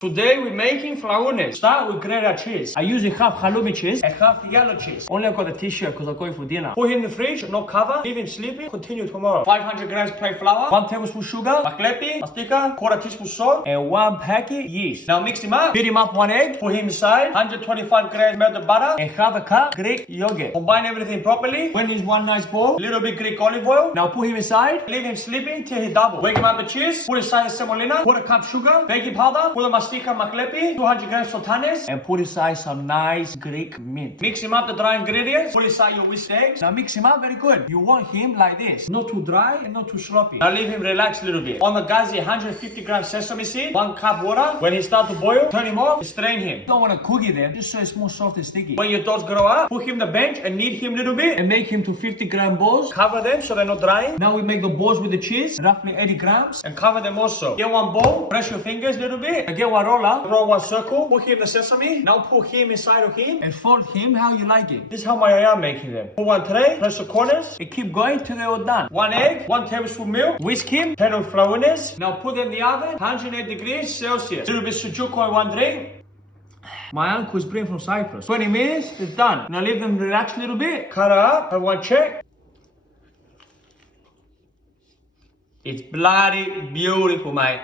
Today we're making flaounes. Start with grated cheese. I usually half halloumi cheese and half yellow cheese. Only I got the t-shirt because I'm going for dinner. Put him in the fridge, no cover, leave him sleeping, continue tomorrow. 500 grams plain flour, 1 tablespoon sugar, maklepi, mastika, quarter teaspoon salt, and 1 packet yeast. Now mix him up, beat him up 1 egg, put him inside, 125 grams melted butter, and half a cup Greek yogurt. Combine everything properly, when he's one nice bowl, little bit Greek olive oil. Now put him inside, leave him sleeping till he double. Wake him up with cheese, put inside the semolina, put a cup sugar, baking powder, put a mastika maklepi, 200 grams sultanes, and put inside some nice Greek mint. Mix him up the dry ingredients, put inside your whisked eggs. Now mix him up very good. You want him like this, not too dry and not too sloppy. Now leave him relax a little bit. On the gazi, 150 grams sesame seed, 1 cup water. When he starts to boil, turn him off, strain him. Don't want to cook it then, just so it's more soft and sticky. When your dogs grow up, put him on the bench and knead him a little bit and make him to 50-gram balls. Cover them so they're not drying. Now we make the balls with the cheese, roughly 80 grams, and cover them also. Get one bowl, press your fingers a little bit, and get one roller, roll one circle, put him the sesame. Now put him inside of him and fold him how you like it. This is how I am making them. Put one tray, press the corners, and keep going till they're all done. 1 egg, 1 tablespoon milk, whisk him, 10 of flaounes. Now put them in the oven, 108 degrees Celsius. Little bit sujuk in 1 drink. My uncle is bringing from Cyprus. 20 minutes, it's done. Now leave them relax a little bit, cut it up, have one check. It's bloody beautiful, mate.